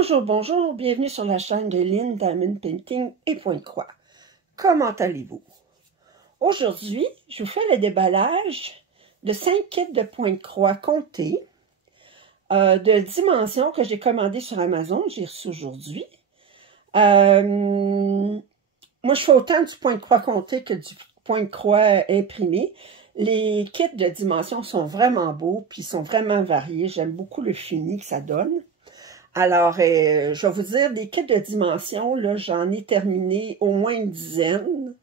Bonjour, bonjour, bienvenue sur la chaîne de Lynn Diamond Painting et Pointe-Croix. Comment allez-vous? Aujourd'hui, je vous fais le déballage de 5 kits de Pointe-Croix comptés de dimensions que j'ai commandé sur Amazon. J'ai reçu aujourd'hui. Moi, je fais autant du Pointe-Croix compté que du Pointe-Croix imprimé. Les kits de dimensions sont vraiment beaux, puis sont vraiment variés. J'aime beaucoup le fini que ça donne. Alors, je vais vous dire, des kits de dimensions, là, j'en ai terminé au moins une dizaine,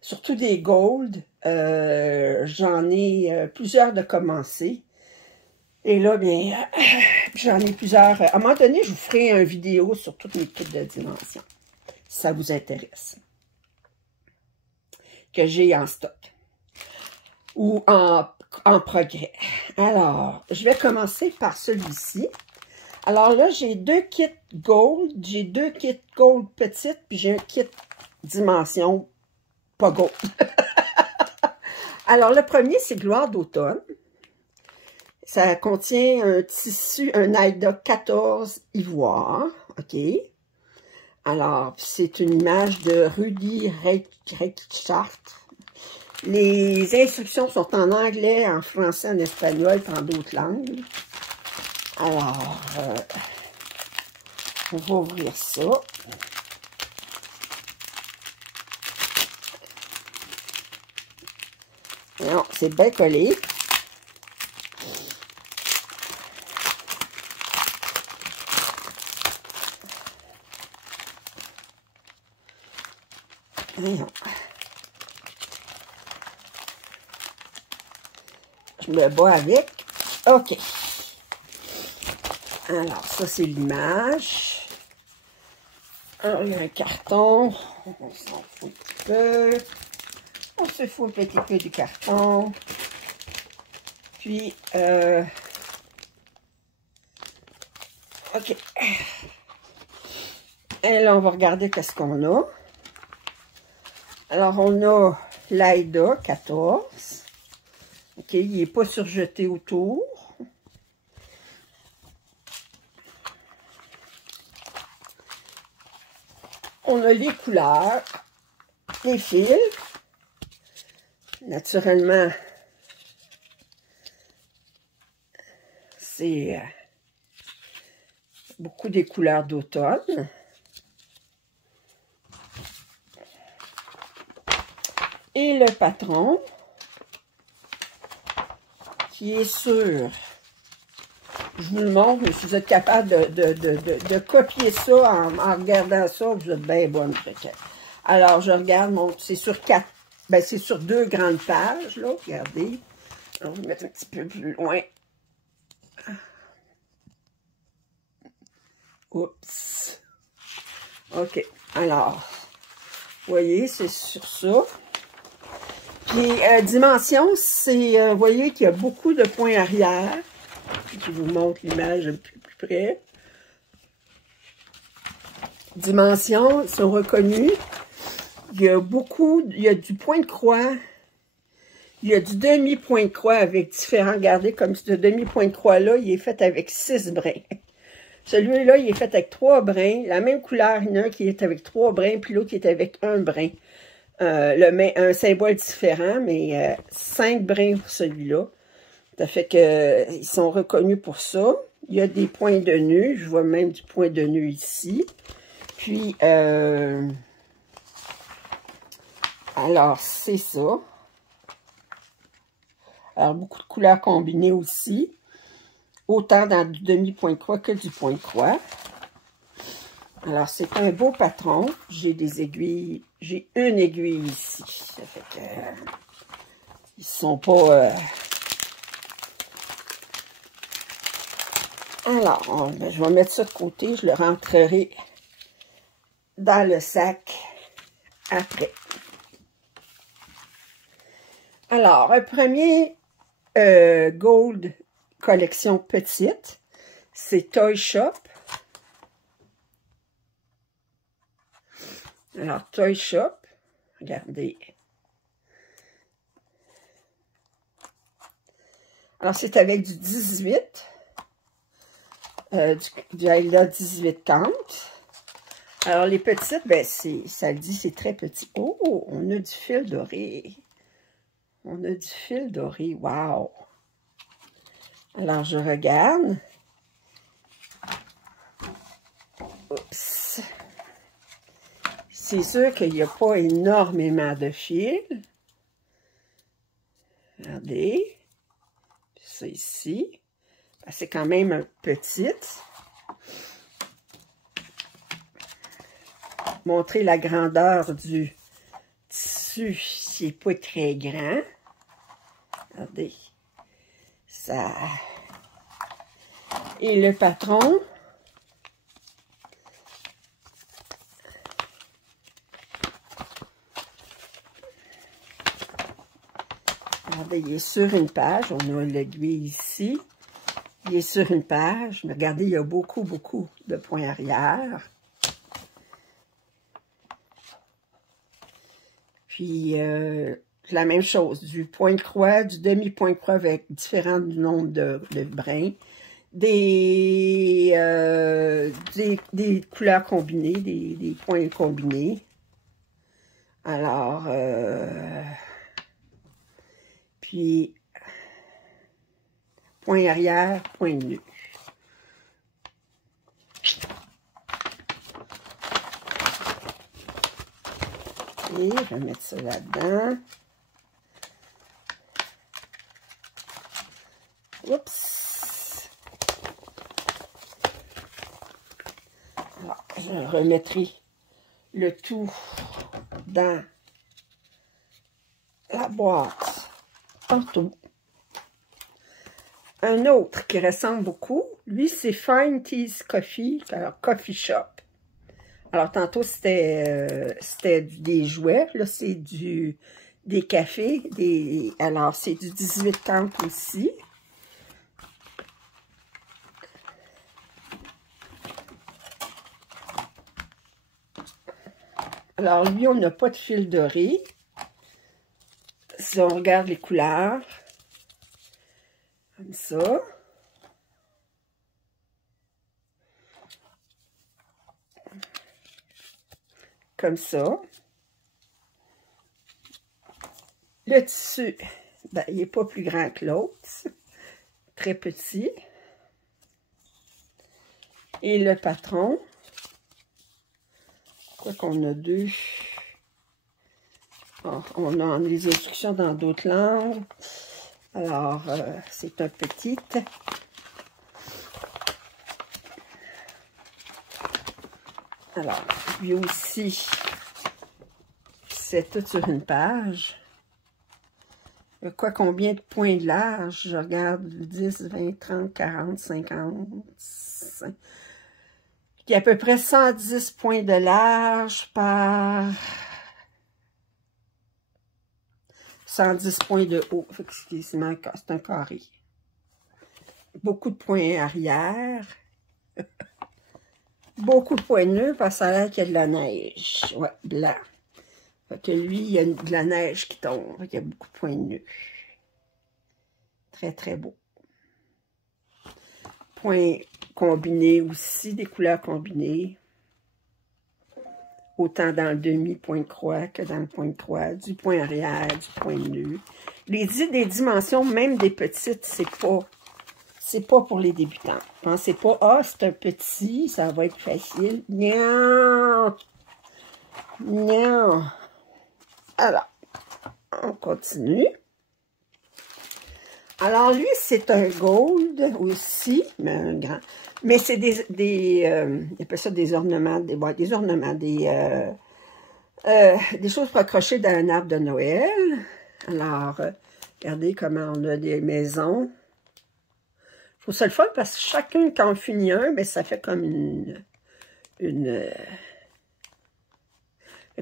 surtout des gold. J'en ai plusieurs de commencer. Et là, bien, j'en ai plusieurs. À un moment donné, je vous ferai une vidéo sur toutes mes kits de dimensions, si ça vous intéresse, que j'ai en stock ou en progrès. Alors, je vais commencer par celui-ci. Alors là, j'ai deux kits gold, j'ai deux kits gold petites, puis j'ai un kit dimension pas gold. Alors, le premier, c'est Gloire d'automne. Ça contient un tissu, un Aida 14 ivoire, OK? Alors, c'est une image de Rudy Reichart. Les instructions sont en anglais, en français, en espagnol, et en d'autres langues. Alors, on va ouvrir ça. Non, c'est bien collé. Non. Je me bats avec. OK. Alors, ça, c'est l'image. Alors, il y a un carton. On s'en fout un petit peu. On se fout un petit peu du carton. Puis, OK. Et là, on va regarder qu'est-ce qu'on a. Alors, on a l'Aida 14. OK, il n'est pas surjeté autour. On a les couleurs, les fils. Naturellement, c'est beaucoup des couleurs d'automne. Et le patron, qui est sur, je vous le montre, mais si vous êtes capable de copier ça en regardant ça, vous êtes bien bonne. Alors, je regarde, c'est sur 4, ben c'est sur 2 grandes pages, là, regardez. Alors, je vais mettre un petit peu plus loin. Oups. OK, alors, vous voyez, c'est sur ça. Puis, dimension, c'est, vous voyez qu'il y a beaucoup de points arrière. Je vous montre l'image un peu plus près. Dimensions sont reconnues. Il y a beaucoup, il y a du point de croix. Il y a du demi-point de croix avec différents, regardez, comme ce demi-point de croix-là, il est fait avec 6 brins. Celui-là, il est fait avec 3 brins. La même couleur, il y en a un qui est avec 3 brins, puis l'autre qui est avec 1 brin. Un symbole différent, mais 5 brins pour celui-là. Ça fait que ils sont reconnus pour ça. Il y a des points de nœud. Je vois même du point de nœud ici. Puis, alors, c'est ça. Alors, beaucoup de couleurs combinées aussi. Autant dans du demi-point de croix que du point de croix. Alors, c'est un beau patron. J'ai des aiguilles. J'ai une aiguille ici. Ça fait que ils sont pas... Alors, ben, je vais mettre ça de côté. Je le rentrerai dans le sac après. Alors, un premier Gold collection petite, c'est Toy Shop. Alors, Toy Shop, regardez. Alors, c'est avec du 18. du Ayla 18 cantes. Alors, les petites, ben, ça le dit, c'est très petit. Oh, on a du fil doré. On a du fil doré, wow! Alors, je regarde. Oups! C'est sûr qu'il n'y a pas énormément de fil. Regardez. Ça ici. C'est quand même petite. Montrer la grandeur du tissu, c'est pas très grand. Regardez. Ça. Et le patron. Regardez, il est sur une page. On a l'aiguille ici. Il est sur une page. Mais regardez, il y a beaucoup de points arrière. Puis, la même chose, du point de croix, du demi-point de croix avec différents nombres de brins, des couleurs combinées, des points combinés. Alors, puis, point arrière, point nu. Et je vais mettre ça là-dedans. Oups! Alors, je remettrai le tout dans la boîte tantôt. Un autre qui ressemble beaucoup, lui, c'est Fine Teas Coffee, alors Coffee Shop. Alors, tantôt, c'était des jouets. Là, c'est des cafés. Alors, c'est du 18 cantes aussi. Alors, lui, on n'a pas de fil doré. Si on regarde les couleurs, comme ça. Comme ça. Le tissu, ben, il n'est pas plus grand que l'autre. Très petit. Et le patron. Quoi qu'on a deux. Oh, on a les instructions dans d'autres langues. Alors, c'est un petit. Alors, lui aussi, c'est tout sur une page. Quoi, combien de points de large? Je regarde 10, 20, 30, 40, 50. Il y a à peu près 110 points de large par 110 points de haut. Effectivement, c'est un carré. Beaucoup de points arrière. Beaucoup de points nœuds parce que ça a l'air qu'il y a de la neige. Ouais, blanc. Fait que lui, il y a de la neige qui tombe. Il y a beaucoup de points nœuds. Très, très beau. Points combinés aussi, des couleurs combinées. Autant dans le demi-point de croix que dans le point de croix. Du point arrière, du point nœud. Des dimensions, même des petites, c'est pas pour les débutants. Pensez pas, ah, c'est un petit, ça va être facile. Non! Non! Alors, on continue. Alors, lui, c'est un gold aussi, mais un grand. Mais c'est ils appellent ça des ornements, des choses pour accrocher dans un arbre de Noël. Alors, regardez comment on a des maisons. Je trouve ça le fun parce que chacun, quand on finit un, mais ça fait comme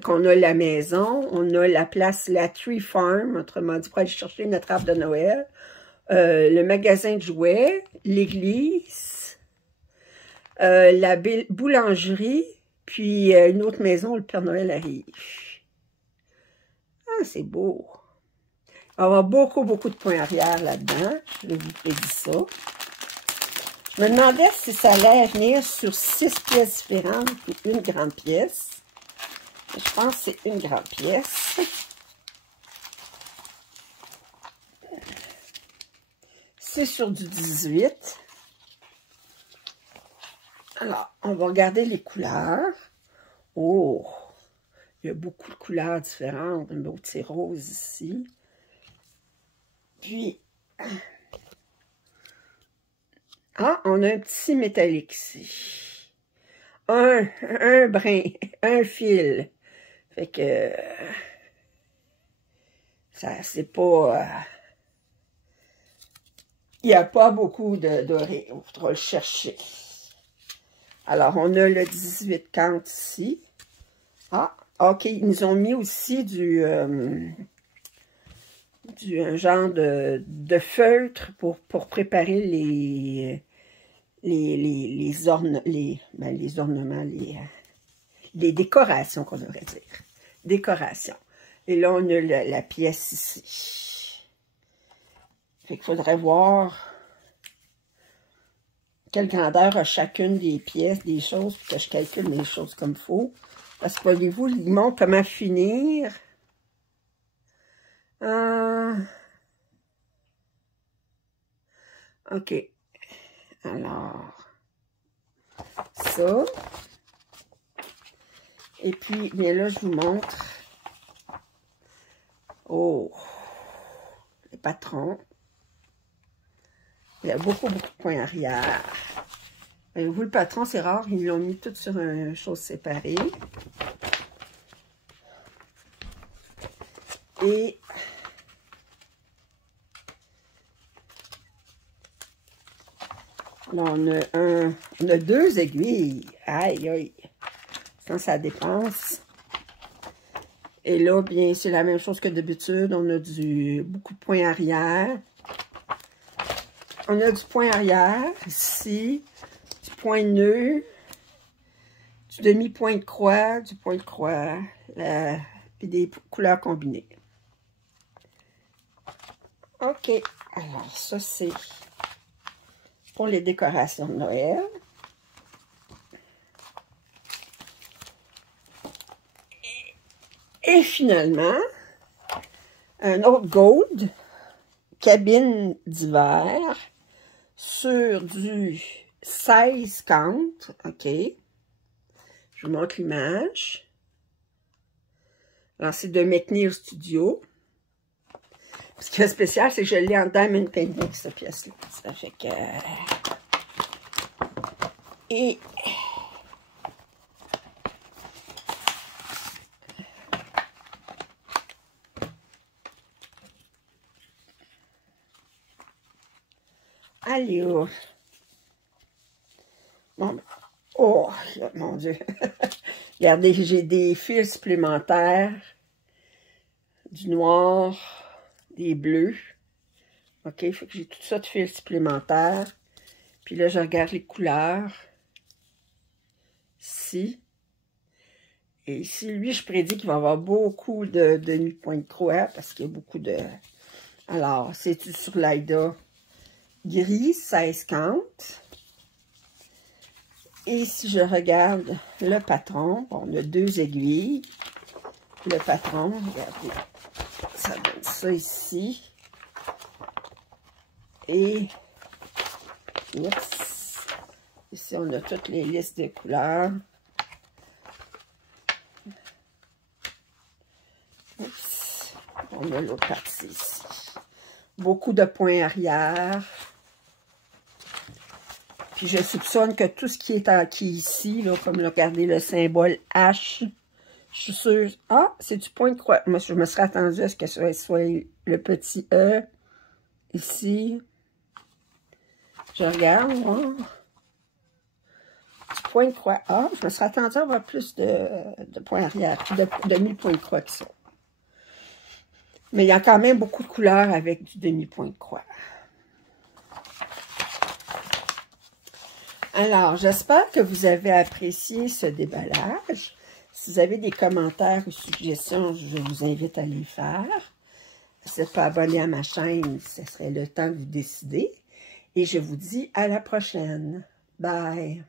qu'on a la maison, on a la place, la Tree Farm, autrement dit, pour aller chercher notre arbre de Noël, le magasin de jouets, l'église, la boulangerie, puis une autre maison où le Père Noël arrive. Ah, c'est beau. Il va y avoir beaucoup de points arrière là-dedans. Je vais vous prédire ça. Je me demandais si ça allait venir sur 6 pièces différentes ou une grande pièce. Je pense que c'est une grande pièce. C'est sur du 18. Alors, on va regarder les couleurs. Oh! Il y a beaucoup de couleurs différentes. Un beau petit rose ici. Puis, on a un petit métallique ici. Un brin, un fil. Fait que, ça, c'est pas... il n'y a pas beaucoup de doré. On faudra le chercher. Alors, on a le 18 count ici. Ah, OK. Ils nous ont mis aussi un genre de feutre pour préparer les ornements, les décorations qu'on devrait dire. Décorations. Et là, on a la pièce ici. Fait qu'il faudrait voir quelle grandeur a chacune des pièces, des choses, pour que je calcule les choses comme il faut. Parce que, voyez-vous, il montre comment finir. OK. Alors, ça. Et puis, bien là, je vous montre. Oh, les patrons. Il y a beaucoup de points arrière. Vous, le patron, c'est rare, ils l'ont mis tout sur une chose séparée. Et là, on a 2 aiguilles. Aïe, aïe. Ça dépense. Et là, bien, c'est la même chose que d'habitude. On a beaucoup de points arrière. On a du point arrière, ici, du point nœud, du demi-point de croix, du point de croix, puis des couleurs combinées. OK. Alors, ça, c'est pour les décorations de Noël. Et finalement, un autre gold, cabine d'hiver, sur du 16 count, OK. Je vous montre l'image. Alors, c'est de McNeil Studio. Ce qui est spécial, c'est que je l'ai en diamond painting, cette pièce-là. Ça fait que... Et... Allez, oh. Bon, oh, mon Dieu. Regardez, j'ai des fils supplémentaires, du noir, des bleus. OK, il faut que j'ai tout ça de fils supplémentaires. Puis là, je regarde les couleurs. Ici. Et ici, lui, je prédis qu'il va y avoir beaucoup de demi-point de croix parce qu'il y a beaucoup de... Alors, c'est sur l'Aida gris, 16 count. Et si je regarde le patron, bon, on a 2 aiguilles. Le patron, regardez, ça donne ça ici. Et, oups, ici, on a toutes les listes de couleurs. Oups, on a l'autre partie ici. Beaucoup de points arrière. Puis je soupçonne que tout ce qui est acquis ici, là, comme regardez le symbole H, je suis sûre... Ah, c'est du point de croix. Moi, je me serais attendue à ce que ça soit le petit E ici. Je regarde, oh. Du point de croix. Ah, je me serais attendue à avoir plus de points arrière, de demi-point de croix que ça. Mais il y a quand même beaucoup de couleurs avec du demi-point de croix. Alors, j'espère que vous avez apprécié ce déballage. Si vous avez des commentaires ou suggestions, je vous invite à les faire. Si vous n'êtes pas abonné à ma chaîne, ce serait le temps de vous décider. Et je vous dis à la prochaine. Bye!